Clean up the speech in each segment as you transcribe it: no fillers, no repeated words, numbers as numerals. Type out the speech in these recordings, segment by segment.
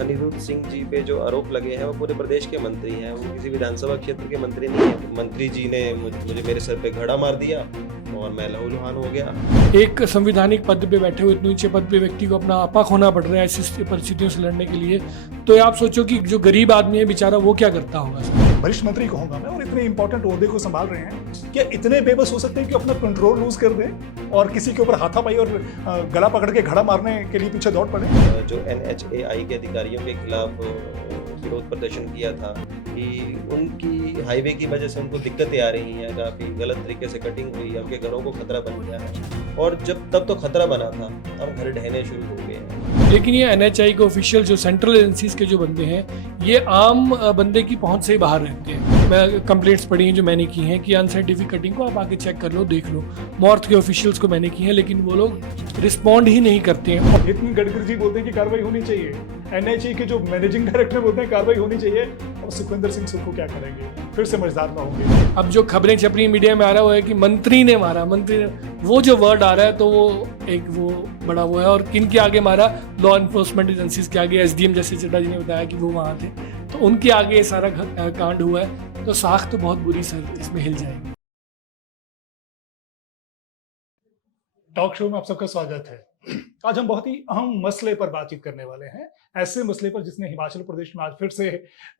अनिरुद्ध सिंह जी पे जो आरोप लगे हैं वो पूरे प्रदेश के मंत्री हैं, वो किसी विधानसभा क्षेत्र के मंत्री नहीं है। मंत्री जी ने मुझे मेरे सर पे घड़ा मार दिया और मैं लहूलुहान हो गया। एक संवैधानिक पद पे बैठे हुए इतने ऊंचे पद पे व्यक्ति को अपना आपा खोना पड़ रहा है ऐसी परिस्थितियों से लड़ने के लिए, तो आप सोचो कि जो गरीब आदमी है बेचारा वो क्या करता होगा। वरिष्ठ मंत्री कहूंगा मैं, और इतने इंपॉर्टेंट ओहदे को संभाल रहे हैं कि इतने बेबस हो सकते हैं कि अपना कंट्रोल लूज कर दें और किसी के ऊपर हाथापाई और गला पकड़ के घड़ा मारने के लिए पीछे दौड़ पड़े। जो NHAI के अधिकारियों के खिलाफ विरोध प्रदर्शन किया था कि उनकी हाईवे की वजह से उनको दिक्कतें आ रही हैं, काफ़ी गलत तरीके से कटिंग हुई है, उनके घरों को खतरा बन गया है। और तब तो खतरा बना था, अब घर ढहने शुरू हो गए हैं। लेकिन ये NHAI के ऑफिशियल जो सेंट्रल एजेंसीज के जो बंदे हैं, ये आम बंदे की पहुंच से ही बाहर रहते हैं। मैं कंप्लेंट्स पढ़ी हैं जो मैंने की हैं कि अनसाइंटिफिक कटिंग को आप आके चेक कर लो, देख लो। मॉर्थ के ऑफिशियल्स को मैंने की है, लेकिन वो लोग रिस्पॉन्ड ही नहीं करते हैं। नितिन गडकरी जी बोलते हैं कि कार्रवाई होनी चाहिए, NHAI के जो मैनेजिंग डायरेक्टर बोलते हैं कार्रवाई होनी चाहिए, और सुखविंदर सिंह सुक्खू क्या करेंगे? फिर से मजेदार ना होंगे। अब जो खबरें छप रही मीडिया में आ रहा हुआ है कि मंत्री ने मारा, मंत्री ने, वो जो वर्ड आ रहा है तो वो बड़ा वो है। और किन के आगे मारा? लॉ एनफोर्समेंट एजेंसीज के आगे। SDM जैसे चड्डा जी ने बताया कि वो वहाँ थे, तो उनके आगे सारा कांड हुआ है। तो साख तो बहुत बुरी सर इसमें हिल जाएगी। टॉक शो में आप सबका स्वागत है। आज हम बहुत ही अहम मसले पर बातचीत करने वाले हैं, ऐसे मसले पर जिसने हिमाचल प्रदेश में आज फिर से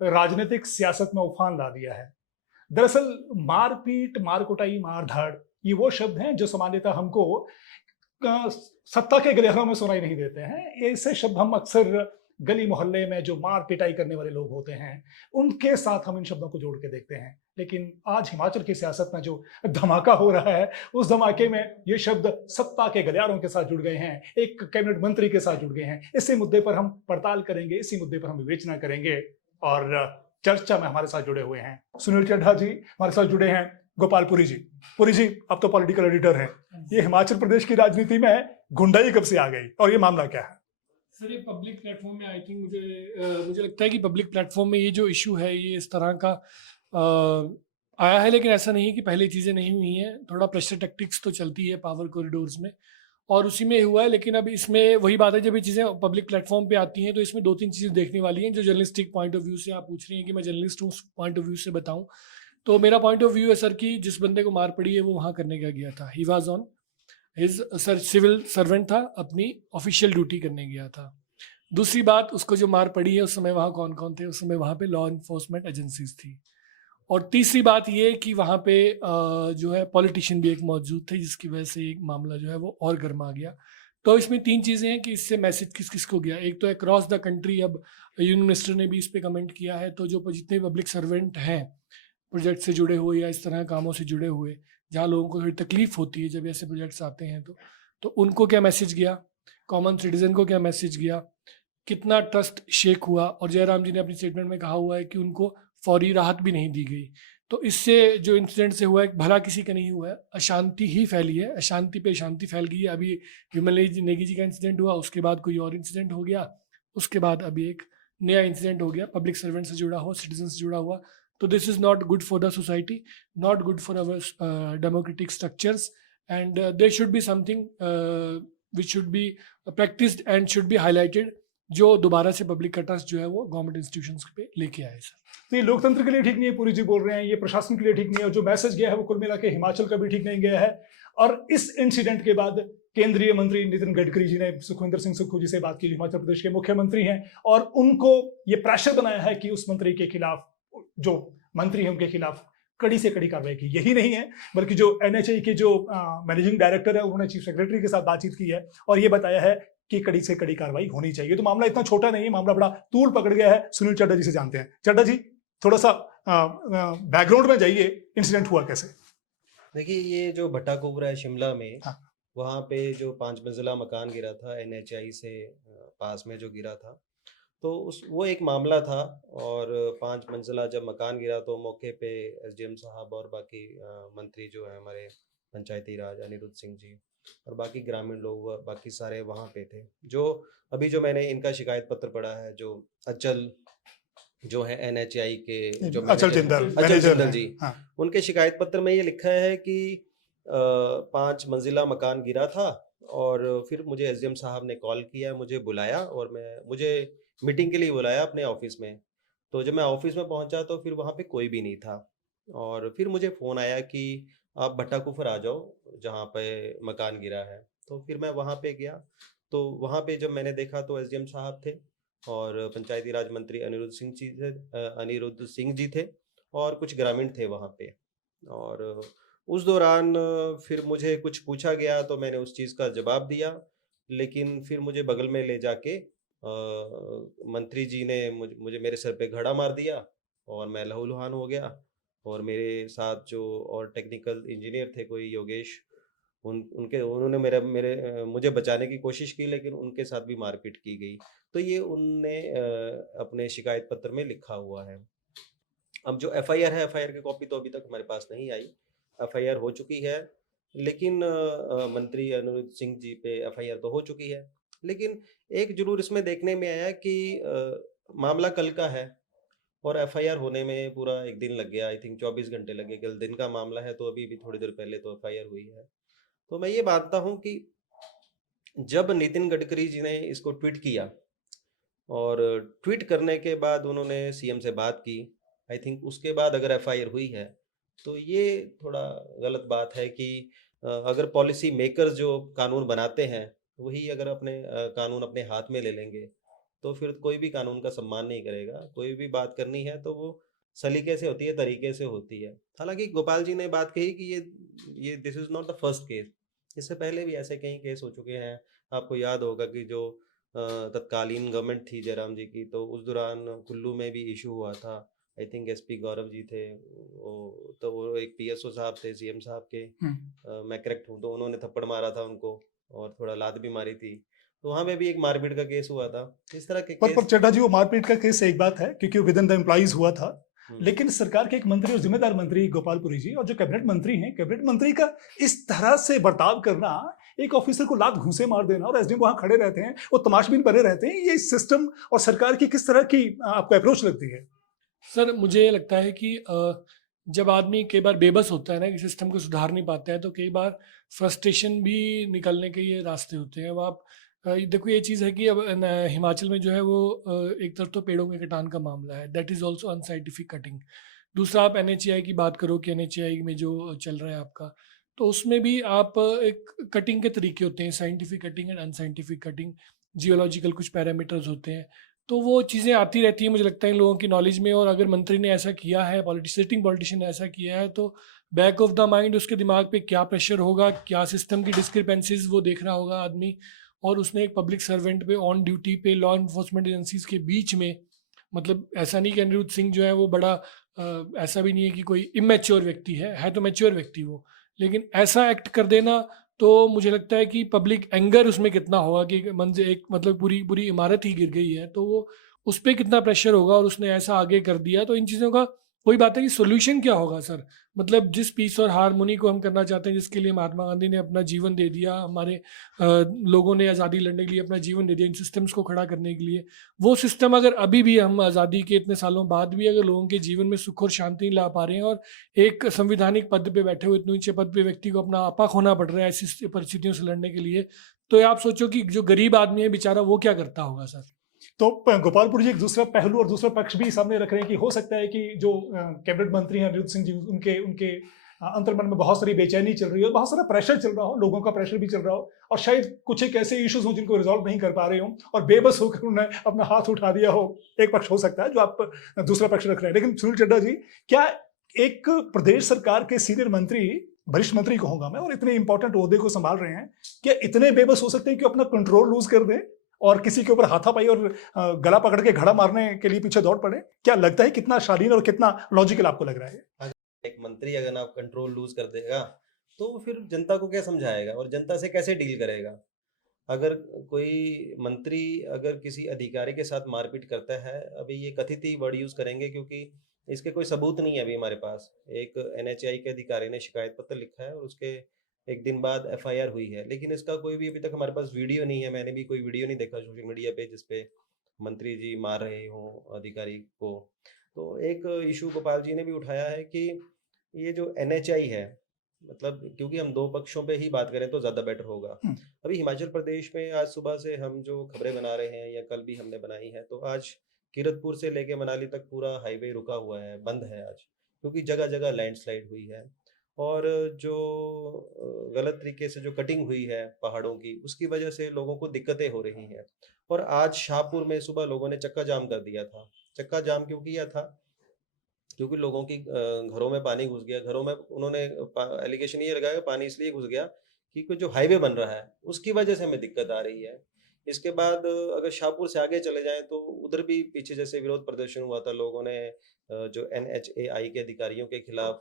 राजनीतिक सियासत में उफान ला दिया है। दरअसल मारपीट, मारकुटाई, मारधाड़, ये वो शब्द हैं जो सामान्यतः हमको सत्ता के गलियारों में सुनाई नहीं देते हैं। ऐसे शब्द हम अक्सर गली मोहल्ले में जो मार पिटाई करने वाले लोग होते हैं उनके साथ हम इन शब्दों को जोड़ के देखते हैं। लेकिन आज हिमाचल की सियासत में जो धमाका हो रहा है, उस धमाके में ये शब्द सत्ता के गलियारों के साथ जुड़ गए हैं, एक कैबिनेट मंत्री के साथ जुड़ गए हैं। इसी मुद्दे पर हम पड़ताल करेंगे, इसी मुद्दे पर हम विवेचना करेंगे। और चर्चा में हमारे साथ जुड़े हुए हैं सुनील चड्ढा जी, हमारे साथ जुड़े हैं गोपाल पुरी जी। पुरी जी, अब तो पॉलिटिकल एडिटर हैं, ये हिमाचल प्रदेश की राजनीति में गुंडाई कब से आ गई और ये मामला क्या है? सर, ये पब्लिक प्लेटफॉर्म में आई थिंक मुझे लगता है कि पब्लिक प्लेटफॉर्म में ये जो इशू है ये इस तरह का आया है, लेकिन ऐसा नहीं है कि पहले चीज़ें नहीं हुई हैं। थोड़ा प्रेशर टैक्टिक्स तो चलती है पावर कॉरिडोर्स में, और उसी में हुआ है। लेकिन अब इसमें वही बात है, जब ये चीज़ें पब्लिक प्लेटफॉर्म पे आती हैं तो इसमें 2-3 चीज़ें देखने वाली हैं। जो जर्नलिस्टिक पॉइंट ऑफ व्यू से आप पूछ रही हैं कि मैं जर्नलिस्ट हूँ, उस पॉइंट ऑफ व्यू से बताऊँ, तो मेरा पॉइंट ऑफ व्यू है सर कि जिस बंदे को मार पड़ी है वो वहाँ करने का गया था। He was on his sir civil servant था, अपनी ऑफिशियल ड्यूटी करने गया था। दूसरी बात, उसको जो मार पड़ी है उस समय वहाँ कौन कौन थे? उस समय वहाँ पे लॉ इन्फोर्समेंट एजेंसीज थी। और तीसरी बात ये कि वहाँ पे जो है पॉलिटिशियन भी एक मौजूद थे, जिसकी वजह से एक मामला जो है वो और गर्मा गया। तो इसमें 3 चीज़ें हैं कि इससे मैसेज किस किस को गया। एक तो अक्रॉस द कंट्री, अब यूनियन मिनिस्टर ने भी इस पर कमेंट किया है, तो जो जितने पब्लिक सर्वेंट हैं प्रोजेक्ट से जुड़े हुए या इस तरह कामों से जुड़े हुए, जहाँ लोगों को थोड़ी तकलीफ होती है जब ऐसे प्रोजेक्ट्स आते हैं, तो उनको क्या मैसेज गया, कॉमन सिटीजन को क्या मैसेज गया, कितना ट्रस्ट शेक हुआ। और जयराम जी ने अपनी स्टेटमेंट में कहा हुआ है कि उनको फौरी राहत भी नहीं दी गई। तो इससे जो इंसिडेंट से हुआ है, भला किसी का नहीं हुआ है, अशांति ही फैली है, अशांति पे शांति फैल गई है। अभी विमल नेगी जी का इंसिडेंट हुआ, उसके बाद कोई और इंसिडेंट हो गया, उसके बाद अभी एक नया इंसिडेंट हो गया पब्लिक सर्वेंट से जुड़ा हुआ, सिटीजन से जुड़ा हुआ। तो this is not good for the society, not good for our democratic structures, and there should be something which should be practised and should be highlighted, जो दोबारा से पब्लिक का ट्रस्ट जो है वो गवर्नमेंट इंस्टीट्यूशंस पे लेके आए सर। तो ये लोकतंत्र के लिए ठीक नहीं है, पुरी जी बोल रहे हैं, ये प्रशासन के लिए ठीक नहीं है, और जो मैसेज गया है वो कुल मिला के हिमाचल का भी ठीक नहीं गया है। और इस इंसिडेंट के बाद केंद्रीय मंत्री नितिन गडकरी जी ने सुखविंदर सिंह सुक्खू जी से बात की, हिमाचल प्रदेश के मुख्यमंत्री हैं, और उनको ये प्रेशर बनाया है कि उस मंत्री के खिलाफ, जो मंत्री है उनके खिलाफ कड़ी से कड़ी कार्रवाई की। यही नहीं है, बल्कि जो NHAI के जो मैनेजिंग डायरेक्टर है उन्होंने चीफ सेक्रेटरी के साथ बातचीत की है और ये बताया है कि कड़ी से कड़ी कार्रवाई होनी चाहिए। तो मामला इतना छोटा नहीं है, मामला बड़ा तूल पकड़ गया है। सुनील चड्ढा जी से जानते हैं। चड्ढा जी, थोड़ा सा बैकग्राउंड में जाइए, इंसिडेंट हुआ कैसे? देखिए, ये जो भट्टा कुबरा है शिमला में, हाँ। वहाँ पे जो 5 मंजिला मकान गिरा था, NHAI से पास में जो गिरा था, तो वो एक मामला था। और 5 मंजिला जब मकान गिरा तो मौके पे SDM साहब और बाकी मंत्री जो है हमारे पंचायती राज अनिरुद्ध सिंह जी और बाकी ग्रामीण लोग बाकी सारे वहाँ पे थे। जो मैंने इनका शिकायत पत्र पढ़ा है, जो अचल जो है NHAI के जो अचल जिंदल जी, हाँ। उनके शिकायत पत्र में ये लिखा है कि 5 मंजिला मकान गिरा था और फिर मुझे SDM साहब ने कॉल किया, मुझे बुलाया और मुझे मीटिंग के लिए बुलाया अपने ऑफिस में। तो जब मैं ऑफिस में पहुंचा तो फिर वहाँ पे कोई भी नहीं था, और फिर मुझे फ़ोन आया कि आप भट्टा कुफर आ जाओ, जहाँ पे मकान गिरा है। तो फिर मैं वहाँ पे गया, तो वहाँ पे जब मैंने देखा तो एसडीएम साहब थे, और पंचायती राज मंत्री अनिरुद्ध सिंह जी थे, और कुछ ग्रामीण थे वहाँ पे। और उस दौरान फिर मुझे कुछ पूछा गया तो मैंने उस चीज़ का जवाब दिया, लेकिन फिर मुझे बगल में ले जाके मंत्री जी ने मुझे मेरे सर पे घड़ा मार दिया, और मैं लहूलुहान हो गया। और मेरे साथ जो और टेक्निकल इंजीनियर थे कोई योगेश, उन्होंने मुझे बचाने की कोशिश की, लेकिन उनके साथ भी मारपीट की गई। तो ये उनने अपने शिकायत पत्र में लिखा हुआ है। अब जो एफआईआर है, एफआईआर की कॉपी तो अभी तक हमारे पास नहीं आई। एफआईआर हो चुकी है, लेकिन मंत्री अनिरुद्ध सिंह जी पे एफआईआर तो हो चुकी है। लेकिन एक ज़रूर इसमें देखने में आया कि मामला कल का है, और एफआईआर होने में पूरा 1 दिन लग गया। आई थिंक 24 घंटे लगे। कल दिन का मामला है, तो अभी भी थोड़ी देर पहले तो एफआईआर हुई है। तो मैं ये मानता हूँ कि जब नितिन गडकरी जी ने इसको ट्वीट किया, और ट्वीट करने के बाद उन्होंने सीएम से बात की, आई थिंक उसके बाद अगर एफआईआर हुई है, तो ये थोड़ा गलत बात है कि अगर पॉलिसी मेकर्स जो कानून बनाते हैं, वही अगर कानून अपने हाथ में ले लेंगे, तो फिर कोई भी कानून का सम्मान नहीं करेगा। कोई भी बात करनी है तो वो सलीके से होती है, तरीके से होती है। हालाँकि गोपाल जी ने बात कही कि ये this is not the first case. इससे पहले भी ऐसे कई केस हो चुके हैं। आपको याद होगा कि जो तत्कालीन गवर्नमेंट थी जयराम जी की, तो उस दौरान कुल्लू में भी इशू हुआ था। I think SP Gaurav ji थे, वो एक पीएसओ साहब थे सीएम साहब के, मैं करेक्ट हूँ तो, उन्होंने थप्पड़ मारा था उनको, और थोड़ा लात भी मारी थी। तो वहाँ पे भी एक मारपीट का केस हुआ था। इस तरह के पर केस। चड्ढा जी, वो मारपीट का केस एक बात है क्योंकि विद इन द एम्प्लॉइज हुआ था, लेकिन सरकार के एक मंत्री और जिम्मेदार मंत्री गोपालपुरी जी और जो कैबिनेट मंत्री हैं, कैबिनेट मंत्री का इस तरह से बर्ताव करना, एक ऑफिसर को लात घूंसे मार देना, और एसडीएम वहां खड़े रहते हैं, वो तमाशबीन बने रहते हैं, ये सिस्टम और सरकार की किस तरह की आपको अप्रोच लगती है? सर मुझे लगता है कि जब आदमी कई बार बेबस होता है ना, कि सिस्टम को सुधार नहीं पाता है, तो कई बार फ्रस्ट्रेशन भी निकलने के ये रास्ते होते हैं। अब आप देखो, ये चीज़ है कि अब हिमाचल में जो है वो एक तरफ तो पेड़ों के कटान का मामला है, that is also unscientific cutting. दूसरा आप एनएचएआई की बात करो कि एनएचएआई में जो चल रहा है आपका, तो उसमें भी आप एक कटिंग के तरीके होते हैं, scientific cutting and unscientific cutting, geological कुछ पैरामीटर्स होते हैं। तो वो चीज़ें आती रहती हैं, मुझे लगता है इन लोगों की नॉलेज में। और अगर मंत्री ने ऐसा किया है, सिटिंग पॉलिटिशियन ने ऐसा किया है, तो बैक ऑफ द माइंड उसके दिमाग पे क्या प्रेशर होगा, क्या सिस्टम की डिस्क्रिपेंसीज वो देख रहा होगा आदमी। और उसने एक पब्लिक सर्वेंट पे ऑन ड्यूटी पे लॉ इन्फोर्समेंट एजेंसीज के बीच में, मतलब ऐसा नहीं कि अनिरुद्ध सिंह जो है वो बड़ा ऐसा भी नहीं है कि कोई इमेच्योर व्यक्ति है तो मैच्योर व्यक्ति वो, लेकिन ऐसा एक्ट कर देना, तो मुझे लगता है कि पब्लिक एंगर उसमें कितना होगा कि मन से एक मतलब पूरी पूरी इमारत ही गिर गई है, तो वो उस पर कितना प्रेशर होगा, और उसने ऐसा आगे कर दिया। तो इन चीज़ों का वही बात है कि सोल्यूशन क्या होगा सर। मतलब जिस पीस और हारमोनी को हम करना चाहते हैं, जिसके लिए महात्मा गांधी ने अपना जीवन दे दिया, हमारे लोगों ने आज़ादी लड़ने के लिए अपना जीवन दे दिया इन सिस्टम्स को खड़ा करने के लिए, वो सिस्टम अगर अभी भी हम आज़ादी के इतने सालों बाद भी अगर लोगों के जीवन में सुख और शांति नहीं ला पा रहे हैं, और एक संविधानिक पद पे बैठे हुए इतने ऊंचे पद पे व्यक्ति को अपना आपा खोना पड़ रहा है ऐसी परिस्थितियों से लड़ने के लिए, तो आप सोचो कि जो गरीब आदमी है बेचारा, वो क्या करता होगा सर। तो गोपालपुर जी एक दूसरा पहलू और दूसरा पक्ष भी सामने रख रहे हैं कि हो सकता है कि जो कैबिनेट मंत्री हैं अनिरुद्ध सिंह जी, उनके उनके अंतर्मन में बहुत सारी बेचैनी चल रही हो, बहुत सारा प्रेशर चल रहा हो, लोगों का प्रेशर भी चल रहा हो, और शायद कुछ एक ऐसे इश्यूज हो जिनको रिजॉल्व नहीं कर पा रहे हो, और बेबस होकर उन्होंने अपना हाथ उठा दिया हो। एक पक्ष हो सकता है जो आप दूसरा पक्ष रख रहे हैं। लेकिन सुनील चड्ढा जी, क्या एक प्रदेश सरकार के सीनियर मंत्री, वरिष्ठ मंत्री कहूंगा मैं, और इतने इंपॉर्टेंट ओहदे को संभाल रहे हैं, क्या इतने बेबस हो सकते हैं कि अपना कंट्रोल लूज कर दें और किसी के ऊपर हाथापाई और गला पकड़ के घड़ा मारने के लिए पीछे दौड़ पड़े? क्या लगता है, कितना शालीन और कितना लॉजिकल आपको लग रहा है? एक मंत्री अगर आप कंट्रोल लूज कर देगा, तो फिर जनता को क्या समझाएगा और जनता से कैसे डील करेगा? अगर कोई मंत्री अगर किसी अधिकारी के साथ मारपीट करता है, अभी ये कथित ही वर्ड यूज करेंगे क्योंकि इसके कोई सबूत नहीं है अभी हमारे पास। एक एनएचआई के अधिकारी ने शिकायत पत्र लिखा है, और उसके 1 दिन बाद एफआईआर हुई है, लेकिन इसका कोई भी अभी तक हमारे पास वीडियो नहीं है। मैंने भी कोई वीडियो नहीं देखा सोशल मीडिया पे जिसपे मंत्री जी मार रहे हों अधिकारी को। तो एक इशू गोपाल जी ने भी उठाया है कि ये जो एनएचआई है, मतलब क्योंकि हम दो पक्षों पे ही बात करें तो ज़्यादा बेटर होगा। अभी हिमाचल प्रदेश में आज सुबह से हम जो खबरें बना रहे हैं या कल भी हमने बनाई है, तो आज कीरतपुर से लेके मनाली तक पूरा हाईवे रुका हुआ है, बंद है आज, क्योंकि जगह-जगह लैंडस्लाइड हुई है। और जो गलत तरीके से जो कटिंग हुई है पहाड़ों की, उसकी वजह से लोगों को दिक्कतें हो रही हैं। और आज शाहपुर में सुबह लोगों ने चक्का जाम कर दिया था। चक्का जाम क्यों किया था? क्योंकि लोगों की घरों में पानी घुस गया। घरों में उन्होंने एलिगेशन ये लगाया पानी इसलिए घुस गया कि कोई जो हाईवे बन रहा है उसकी वजह से हमें दिक्कत आ रही है। इसके बाद अगर शाहपुर से आगे चले जाएं तो उधर भी पीछे जैसे विरोध प्रदर्शन हुआ था, लोगों ने जो NHAI के अधिकारियों के खिलाफ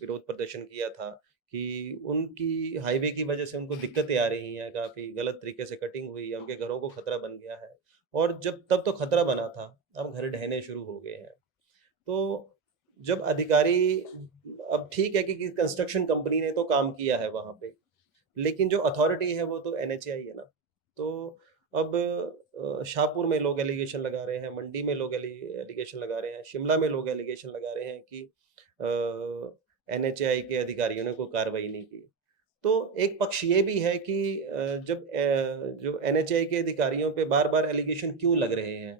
विरोध प्रदर्शन किया था कि उनकी हाईवे की वजह से उनको दिक्कतें आ रही हैं, काफ़ी गलत तरीके से कटिंग हुई है, उनके घरों को खतरा बन गया है। और जब तब तो खतरा बना था, अब घर ढहने शुरू हो गए हैं। तो जब अधिकारी, अब ठीक है कि कंस्ट्रक्शन कंपनी ने तो काम किया है वहाँ पे, लेकिन जो अथॉरिटी है वो तो NHAI है ना। तो अब शाहपुर में लोग एलिगेशन लगा रहे हैं, मंडी में लोग एलिगेशन लगा रहे हैं, शिमला में लोग एलिगेशन लगा रहे हैं कि NHAI के अधिकारियों ने कोई कार्रवाई नहीं की। तो एक पक्ष ये भी है कि जब जो NHAI के अधिकारियों पे बार-बार एलिगेशन क्यों लग रहे हैं?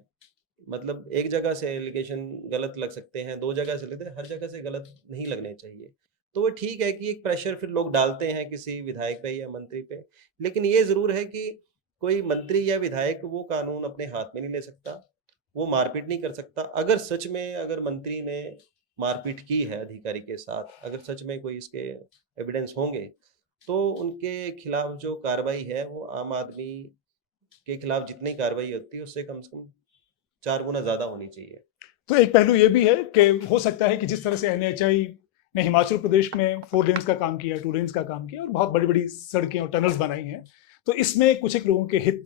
मतलब एक जगह से एलिगेशन गलत लग सकते हैं, 2 जगह से लगते हैं, हर जगह से गलत नहीं लगने चाहिए। तो वो ठीक है कि एक प्रेशर फिर लोग डालते हैं किसी विधायक पे या मंत्री पे, लेकिन ये ज़रूर है कि कोई मंत्री या विधायक वो कानून अपने हाथ में नहीं ले सकता, वो मारपीट नहीं कर सकता। अगर सच में अगर मंत्री ने मारपीट की है अधिकारी के साथ, अगर सच में कोई इसके एविडेंस होंगे, तो उनके खिलाफ जो कार्रवाई है वो आम आदमी के खिलाफ जितनी कार्रवाई होती है उससे कम से कम 4 गुना ज़्यादा होनी चाहिए। तो एक पहलू ये भी है कि हो सकता है कि जिस तरह से NHAI ने हिमाचल प्रदेश में 4 लेन्स का काम किया, 2 लेन्स का काम किया और बहुत बड़ी-बड़ी सड़कें और टनल्स बनाई हैं, तो इसमें कुछ एक लोगों के हित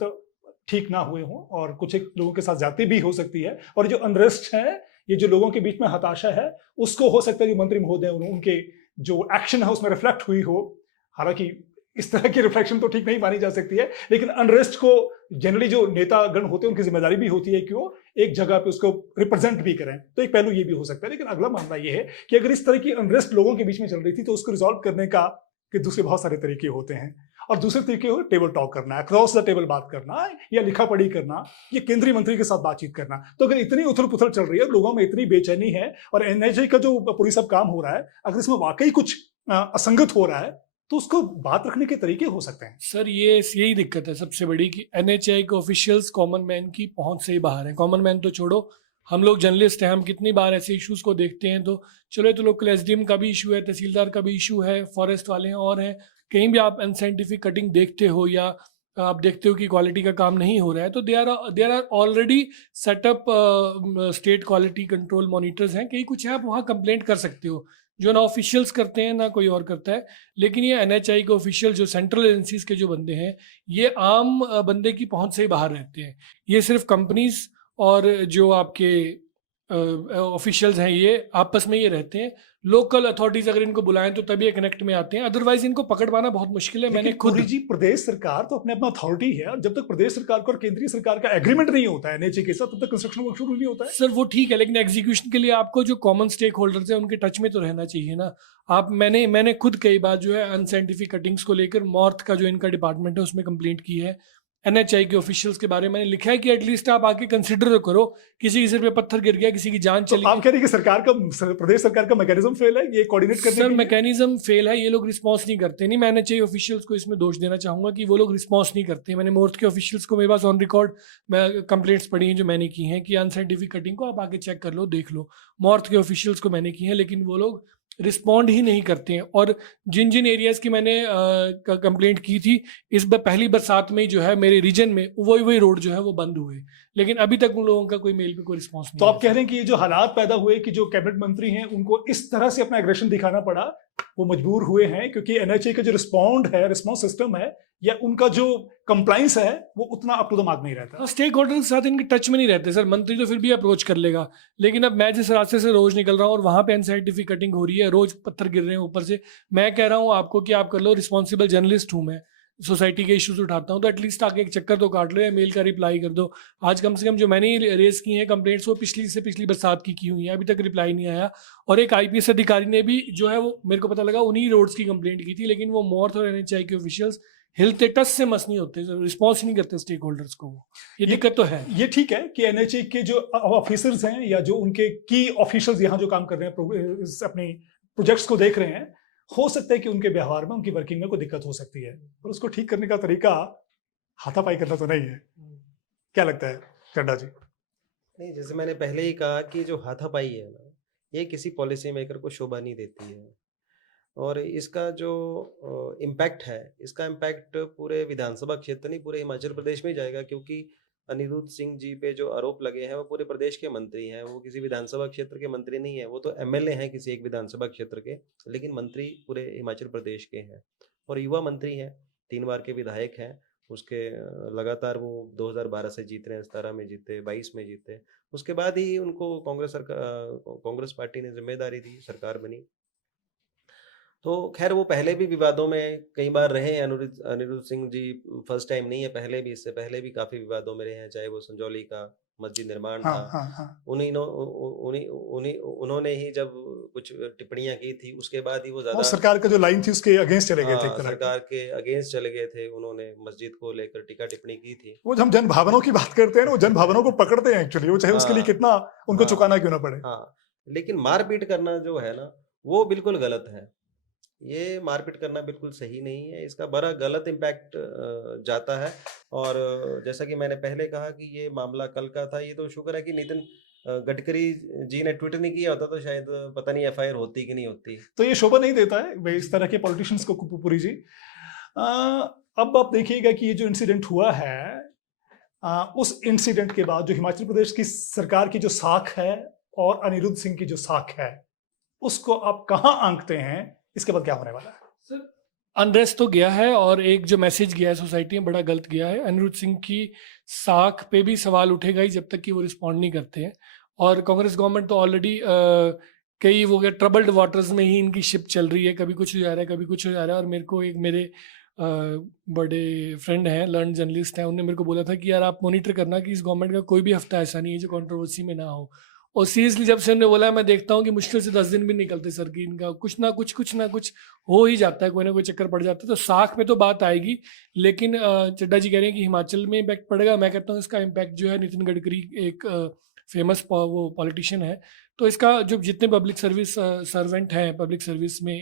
ठीक ना हुए हों और कुछ एक लोगों के साथ ज्यादती भी हो सकती है। और जो अनरेस्ट है, ये जो लोगों के बीच में हताशा है, उसको हो सकता है कि मंत्री महोदय उनके जो एक्शन है उसमें रिफ्लेक्ट हुई हो। हालांकि इस तरह की रिफ्लेक्शन तो ठीक नहीं मानी जा सकती है, लेकिन अनरेस्ट को जनरली जो नेतागण होते हैं उनकी जिम्मेदारी भी होती है कि वो एक जगह पे उसको रिप्रेजेंट भी करें। तो एक पहलू ये भी हो सकता है। लेकिन अगला मामला ये है कि अगर इस तरह की अनरेस्ट लोगों के बीच में चल रही थी तो उसको रिजॉल्व करने का कि दूसरे बहुत सारे तरीके होते हैं। और दूसरे तरीके हो टेबल टॉक करना, अक्रॉस द टेबल बात करना, या लिखा पढ़ी करना, या केंद्रीय मंत्री के साथ बातचीत करना। तो अगर इतनी उथल पुथल चल रही है, लोगों में इतनी बेचैनी है और NHAI का जो पूरी सब काम हो रहा है, अगर इसमें वाकई कुछ असंगत हो रहा है तो उसको बात रखने के तरीके हो सकते हैं। सर ये यही दिक्कत है सबसे बड़ी कि NHAI के ऑफिशियल्स कॉमन मैन की पहुंच से ही बाहर हैं। कॉमन मैन तो छोड़ो, हम लोग जर्नलिस्ट हैं, हम कितनी बार ऐसे इश्यूज को देखते हैं। तो चलो ये तो लोकल SDM का भी इशू है, तहसीलदार का भी इशू है, फॉरेस्ट वाले हैं और हैं, कहीं भी आप अनसाइंटिफिक कटिंग देखते हो या आप देखते हो कि क्वालिटी का काम नहीं हो रहा है, तो there are already set up state quality control monitors हैं, कहीं कुछ है आप वहाँ कंप्लेंट कर सकते हो, जो ना ऑफिशियल्स करते हैं ना कोई और करता है। लेकिन ये NHAI के ऑफिशियल जो सेंट्रल एजेंसीज के जो बंदे हैं, ये आम बंदे की पहुंच से ही बाहर रहते हैं। ये सिर्फ कंपनीज और जो आपके ऑफिशियल्स हैं ये आपस में ये रहते हैं। लोकल अथॉरिटीज अगर इनको बुलाएं तो तभी ये कनेक्ट में आते हैं, अदरवाइज इनको पकड़ पाना बहुत मुश्किल है। मैंने खुद जी, प्रदेश सरकार तो अपने अपना अथॉरिटी है और जब तक प्रदेश सरकार को और केंद्रीय सरकार का एग्रीमेंट नहीं होता है NHAI के साथ, तब तक कंस्ट्रक्शन वर्क शुरू नहीं होता है। सर वो ठीक है, लेकिन एग्जीक्यूशन के लिए आपको जो कॉमन स्टेक होल्डर्स हैं उनके टच में तो रहना चाहिए ना। आप मैंने खुद कई बार जो है अनसाइंटिफिक कटिंग्स को लेकर मॉर्थ का जो इनका डिपार्टमेंट है उसमें कंप्लेंट की है। NHAI के ऑफिशियल्स के बारे में मैंने लिखा है कि एटलीस्ट आप आके कंसिडर करो, किसी के सिर पे पत्थर गिर गया, किसी की जान चली गई। आप कह रहे हैं कि सरकार का, प्रदेश सरकार का मैकेनिज्म फेल है ये कोऑर्डिनेट करने सर मैकेनिज्म फेल है, ये लोग रिस्पांस नहीं करते। नहीं, मैं NHAI ऑफिशियल्स को इसमें दोष देना चाहूंगा कि वो लोग रिस्पांस नहीं करते। मैंने मोर्थ के ऑफिशियल्स को, मेरे पास ऑन रिकॉर्ड मैं कंप्लेंट्स पढ़ी हैं जो मैंने की हैं कि अनसाइंटिफिक कटिंग को आप आके चेक कर लो, देख लो। मोर्थ के ऑफिशियल्स को मैंने की है, लेकिन वो लोग रिस्पॉन्ड ही नहीं करते हैं। और जिन जिन एरियाज की मैंने कंप्लेंट की थी, इस बार पहली बरसात में जो है मेरे रीजन में वही रोड जो है वो बंद हुए, लेकिन अभी तक उन लोगों का कोई मेल पे कोई रिस्पांस नहीं। तो आप कह रहे हैं कि ये जो हालात पैदा हुए कि जो कैबिनेट मंत्री हैं उनको इस तरह से अपना एग्रेशन दिखाना पड़ा, वो मजबूर हुए हैं क्योंकि NHAI का जो रिस्पॉन्स सिस्टम है या उनका जो कंप्लाइंस है वो उतना अप टू द मार्क नहीं रहता। स्टेक होल्डर के साथ इनके टच में नहीं रहते सर। मंत्री तो फिर भी अप्रोच कर लेगा, लेकिन अब मैं जिस रास्ते से रोज निकल रहा हूँ और वहाँ पे अनसाइंटिफिक कटिंग हो रही है, रोज पत्थर गिर रहे हैं ऊपर से। मैं कह रहा हूँ आपको कि आप कर लो, रिस्पॉन्सिबल जर्नलिस्ट हूँ मैं, सोसाइटी के इश्यूज उठाता हूँ, तो एटलीस्ट आके एक चक्कर तो काट लो या मेल का रिप्लाई कर दो। आज कम से कम जो मैंने रेज की हैं कंप्लेंट्स, वो पिछली से पिछली बरसात की हुई है, अभी तक रिप्लाई नहीं आया। और एक आईपीएस अधिकारी ने भी जो है वो मेरे को पता लगा उन्हीं रोड्स की कंप्लेंट की थी, लेकिन वो मॉर्थ और एनएचआई के ऑफिशियल्स हिलते टस से मस नहीं होते, रिस्पॉन्स नहीं करते स्टेक होल्डर्स को। ये दिक्कत तो है। ये ठीक है कि एनएचए के जो ऑफिसर्स हैं या जो उनके की ऑफिशियल्स यहाँ जो काम कर रहे हैं, अपनी प्रोजेक्ट्स को देख रहे हैं, हो सकता है कि उनके व्यवहार में, उनकी वर्किंग में कोई दिक्कत हो सकती है, पर उसको ठीक करने का तरीका हाथापाई करना तो नहीं है। क्या लगता है चड्ढा जी? नहीं, जैसे मैंने पहले ही कहा कि जो हाथापाई है ना, ये किसी पॉलिसी मेकर को शोभा नहीं देती है। और इसका जो इम्पैक्ट है, इसका इम्पैक्ट पूरे विधानसभा क्षेत्र नहीं, पूरे हिमाचल प्रदेश में ही जाएगा, क्योंकि अनिरुद्ध सिंह जी पे जो आरोप लगे हैं वो पूरे प्रदेश के मंत्री हैं, वो किसी विधानसभा क्षेत्र के मंत्री नहीं है। वो तो एमएलए हैं किसी एक विधानसभा क्षेत्र के, लेकिन मंत्री पूरे हिमाचल प्रदेश के हैं और युवा मंत्री हैं, 3 बार के विधायक हैं। उसके लगातार वो 2012 से जीत रहे हैं, 17 में जीते, 22 में जीते। उसके बाद ही उनको कांग्रेस पार्टी ने जिम्मेदारी दी, सरकार बनी। तो खैर वो पहले भी विवादों में कई बार रहे हैं। अनिरुद्ध सिंह जी फर्स्ट टाइम नहीं है, पहले भी, इससे पहले भी काफ़ी विवादों में रहे हैं, चाहे वो संजौली का मस्जिद निर्माण हाँ था। हाँ हाँ। उन्हीं नो उन्हीं उन्हीं उन्होंने ही जब कुछ टिप्पणियां की थी, उसके बाद ही वो और ज़्यादा सरकार का जो लाइन थी उसके अगेंस्ट चले गए थे एक तरह की। सरकार के अगेंस्ट चले गए थे। उन्होंने मस्जिद को लेकर टीका टिप्पणी की थी। वो जब हम जन भावनाओं की बात करते हैं ना, वो जन भावनाओं को पकड़ते हैं एक्चुअली, वो चाहे उसके लिए हाँ कितना उनको हाँ चुकाना क्यों ना पड़े। हाँ, लेकिन मारपीट करना जो है ना, वो बिल्कुल गलत है। ये मारपीट करना बिल्कुल सही नहीं है, इसका बड़ा गलत इम्पैक्ट जाता है। और जैसा कि मैंने पहले कहा कि ये मामला कल का था, ये तो शुक्र है कि नितिन गडकरी जी ने ट्वीट नहीं किया होता, तो शायद पता नहीं एफआईआर होती कि नहीं होती। तो ये शोभा नहीं देता है भाई इस तरह के पॉलिटिशियंस को, पुरी जी। अब आप देखिएगा कि ये जो इंसिडेंट हुआ है, उस इंसिडेंट के बाद जो हिमाचल प्रदेश की सरकार की जो साख है और अनिरुद्ध सिंह की जो साख है, उसको आप कहाँ आंकते हैं? इसके बाद क्या होने वाला है? सर, अनरेस्ट तो गया है और एक जो मैसेज गया है सोसाइटी में, बड़ा गलत गया है। अनिरुद्ध सिंह की साख पे भी सवाल उठेगा ही जब तक कि वो रिस्पॉन्ड नहीं करते हैं। और कांग्रेस गवर्नमेंट तो ऑलरेडी कई वो ट्रबल्ड वाटर्स में ही इनकी शिप चल रही है, कभी कुछ हो जा रहा है, कभी कुछ हो जा रहा है। और मेरे को एक मेरे बड़े फ्रेंड हैं, लर्न जर्नलिस्ट हैं, उन्होंने मेरे को बोला था कि यार आप मॉनिटर करना कि इस गवर्नमेंट का कोई भी हफ्ता ऐसा नहीं है जो कंट्रोवर्सी में ना हो। और सीरियसली जब से उन्होंने बोला, मैं देखता हूँ कि मुश्किल से 10 दिन भी निकलते सर कि इनका कुछ ना कुछ हो ही जाता है, कोई ना कोई चक्कर पड़ जाता है। तो साख में तो बात आएगी, लेकिन चड्ढा जी कह रहे हैं कि हिमाचल में इम्पैक्ट पड़ेगा। मैं कहता हूँ इसका इम्पैक्ट जो है, नितिन गडकरी एक फेमस वो पॉलिटिशियन है, तो इसका जो जितने पब्लिक सर्विस सर्वेंट हैं, पब्लिक सर्विस में,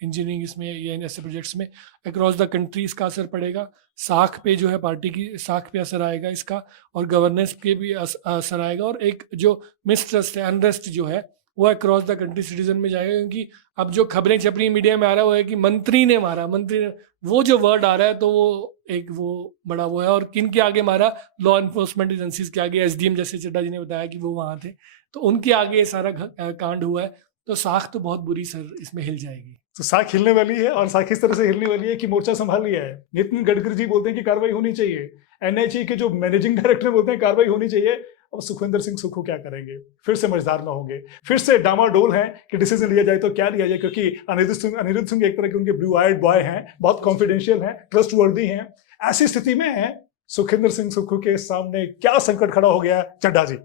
इंजीनियरिंग इसमें या ऐसे प्रोजेक्ट्स में अक्रॉस द कंट्री इसका असर पड़ेगा। साख पे जो है, पार्टी की साख पे असर आएगा इसका, और गवर्नेंस पे भी असर आएगा। और एक जो मिसट्रस्ट है, अनरेस्ट जो है, वो अक्रॉस द कंट्री सिटीजन में जाएगा। क्योंकि अब जो खबरें छप रही मीडिया में आ रहा है वो है कि मंत्री ने मारा, मंत्री ने, वो जो वर्ड आ रहा है तो वो एक वो बड़ा वो है। और किन के आगे मारा? लॉ इन्फोर्समेंट एजेंसीज के आगे, एसडीएम जैसे चड्ढा जी ने बताया कि वो वहाँ थे, तो उनके आगे ये सारा कांड हुआ है। तो साख तो बहुत बुरी सर इसमें हिल जाएगी। तो साख हिलने वाली है, और साख इस तरह से हिलने वाली है कि मोर्चा संभाल लिया है। नितिन गडकरी जी बोलते हैं कि कार्रवाई होनी चाहिए, एनएचए के जो मैनेजिंग डायरेक्टर बोलते हैं कार्रवाई होनी चाहिए। अब सुखविंदर सिंह सुक्खू क्या करेंगे? फिर से मझधार में होंगे, फिर से डामाडोल हैं कि डिसीजन लिया जाए तो क्या लिया जाए, क्योंकि अनिरुद्ध सिंह एक तरह के उनके ब्लू आइड बॉय हैं, बहुत कॉन्फिडेंशियल हैं, ट्रस्ट वर्दी हैं। ऐसी स्थिति में सुखविंदर सिंह सुक्खू के सामने क्या संकट खड़ा हो गया है चड्ढा जी?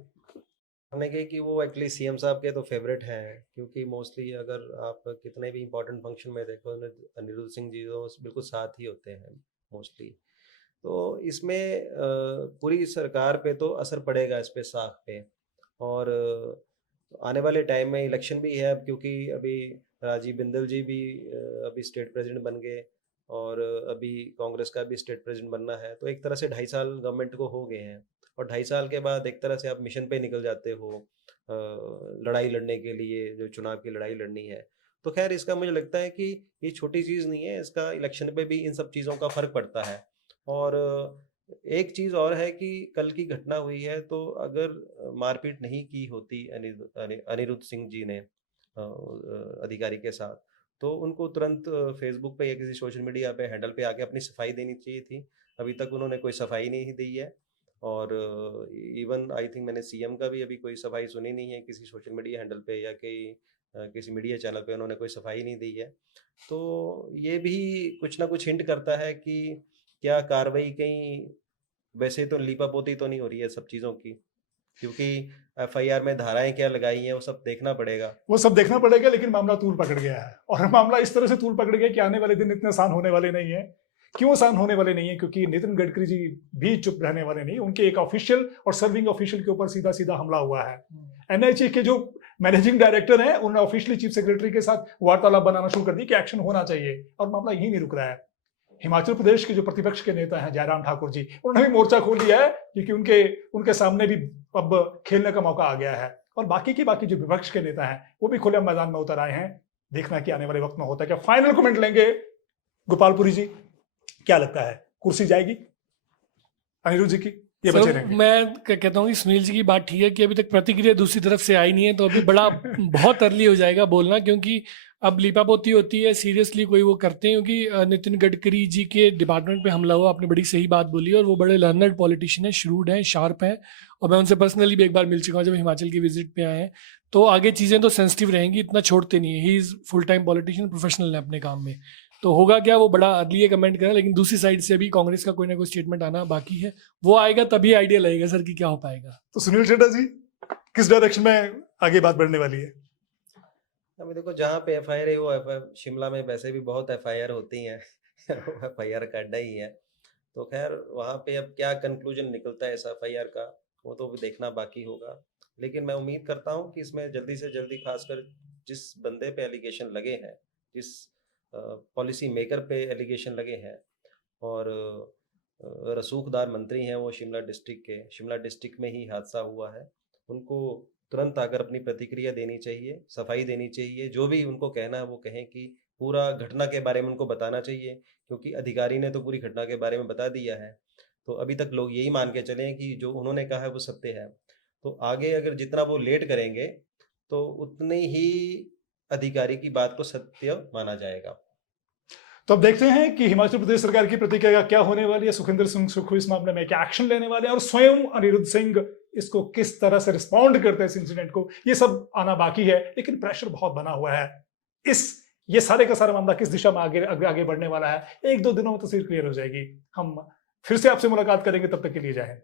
हमने कहा कि वो एक्चुअली सीएम साहब के तो फेवरेट हैं, क्योंकि मोस्टली अगर आप कितने भी इंपॉर्टेंट फंक्शन में देखो, अनिरुद्ध सिंह जी तो बिल्कुल साथ ही होते हैं मोस्टली। तो इसमें पूरी सरकार पे तो असर पड़ेगा, इस पे, साख पे। और आने वाले टाइम में इलेक्शन भी है अब, क्योंकि अभी राजीव बिंदल जी भी अभी स्टेट प्रेसिडेंट बन गए, और अभी कांग्रेस का भी स्टेट प्रेसिडेंट बनना है। तो एक तरह से 2.5 साल गवर्नमेंट को हो गए हैं, और 2.5 साल के बाद एक तरह से आप मिशन पे निकल जाते हो लड़ाई लड़ने के लिए, जो चुनाव की लड़ाई लड़नी है। तो खैर, इसका मुझे लगता है कि ये छोटी चीज़ नहीं है, इसका इलेक्शन पे भी इन सब चीज़ों का फ़र्क पड़ता है। और एक चीज़ और है कि कल की घटना हुई है, तो अगर मारपीट नहीं की होती अनिरुद्ध सिंह जी ने अधिकारी के साथ, तो उनको तुरंत फेसबुक पे या किसी सोशल मीडिया पे हैंडल पे आके अपनी सफाई देनी चाहिए थी। अभी तक उन्होंने कोई सफाई नहीं दी है। और इवन आई थिंक मैंने सीएम का भी अभी कोई सफाई सुनी नहीं है किसी सोशल मीडिया हैंडल पे, या कि किसी मीडिया चैनल पे उन्होंने कोई सफाई नहीं दी है। तो ये भी कुछ ना कुछ हिंट करता है कि क्या कार्रवाई कहीं, वैसे तो लीपापोती तो नहीं हो रही है सब चीज़ों की, क्योंकि एफआईआर में धाराएँ क्या लगाई हैं वो सब देखना पड़ेगा। वो सब देखना पड़ेगा, लेकिन मामला तूल पकड़ गया है और मामला इस तरह से तूल पकड़ गया कि आने वाले दिन इतने आसान होने वाले नहीं है। क्यों आसान होने वाले नहीं है? क्योंकि नितिन गडकरी जी भी चुप रहने वाले नहीं। उनके एक ऑफिशियल और सर्विंग ऑफिशियल के ऊपर सीधा सीधा हमला हुआ है। एनएचए के जो मैनेजिंग डायरेक्टर हैं उन्होंने ऑफिशियली चीफ सेक्रेटरी के साथ वार्तालाप बनाना शुरू कर दी कि एक्शन होना चाहिए, और मामला यही नहीं रुक रहा है। हिमाचल प्रदेश के जो प्रतिपक्ष के नेता हैं जयराम ठाकुर जी, उन्होंने भी मोर्चा खोल लिया है, क्योंकि उनके सामने भी अब खेलने का मौका आ गया है। और बाकी जो विपक्ष के नेता हैं वो भी खुले मैदान में उतर आए हैं। देखना कि आने वाले वक्त में होता है क्या। फाइनल कमेंट लेंगे गोपालपुरी जी, क्या लगता है कुर्सी जाएगी अनिरुद्ध जी की, ये बचे रहेंगे? मैं कहता हूँ कि सुनील जी की बात ठीक है कि अभी तक प्रतिक्रिया दूसरी तरफ से आई नहीं है, तो अभी बड़ा बहुत अर्ली हो जाएगा बोलना, क्योंकि अब लीपापोती होती है, सीरियसली कोई वो करते हैं। क्योंकि नितिन गडकरी जी के डिपार्टमेंट पे हमला हुआ, आपने बड़ी सही बात बोली, और वो बड़े लर्नर्ड पॉलिटिशियन हैं, श्रूड हैं, शार्प हैं, और मैं उनसे पर्सनली भी एक बार मिल चुका हूँ जब हिमाचल की विजिट पे आए हैं। तो आगे चीज़ें तो सेंसिटिव रहेंगी, इतना छोड़ते नहीं है। He is full time politician, professional है अपने काम में। तो होगा क्या, वो बड़ा अर्ली कमेंट करें, लेकिन दूसरी साइड से भी कांग्रेस का कोई ना कोई स्टेटमेंट आना बाकी है। वो आएगा तभी आइडिया लगेगा सर कि क्या हो पाएगा। तो सुनील शेट्टा जी, किस डायरेक्शन में आगे बात बढ़ने वाली है? अभी देखो, जहाँ पे एफआईआर है वो शिमला में वैसे भी बहुत एफआईआर होती हैं वो एफआईआर का अड्डा ही है। तो खैर वहाँ पे अब क्या कंक्लूजन निकलता है इस एफआईआर का, वो तो भी देखना बाकी होगा। लेकिन मैं उम्मीद करता हूँ कि इसमें जल्दी से जल्दी, खासकर जिस बंदे पे एलिगेशन लगे हैं, जिस पॉलिसी मेकर पे एलिगेशन लगे हैं, और रसूखदार मंत्री हैं वो शिमला डिस्ट्रिक्ट में ही हादसा हुआ है, उनको तुरंत आकर अपनी प्रतिक्रिया देनी चाहिए, सफाई देनी चाहिए। जो भी उनको कहना है वो कहें, कि पूरा घटना के बारे में उनको बताना चाहिए, क्योंकि अधिकारी ने तो पूरी घटना के बारे में बता दिया है। तो अभी तक लोग यही मान के चलें कि जो उन्होंने कहा है वो सत्य है। तो आगे अगर जितना वो लेट करेंगे तो उतनी ही अधिकारी की बात को सत्य माना जाएगा। तो अब देखते हैं कि हिमाचल प्रदेश सरकार की प्रतिक्रिया क्या होने वाली है। सुखविंदर सिंह सुक्खू इस मामले में क्या एक्शन लेने वाले हैं, और स्वयं अनिरुद्ध सिंह इसको किस तरह से रिस्पॉन्ड करते हैं इस इंसिडेंट को, ये सब आना बाकी है। लेकिन प्रेशर बहुत बना हुआ है। ये सारे का सारा मामला किस दिशा में आगे बढ़ने वाला है, 1-2 दिनों में तस्वीर क्लियर हो जाएगी। हम फिर से आपसे मुलाकात करेंगे, तब तक के लिए जय हिंद।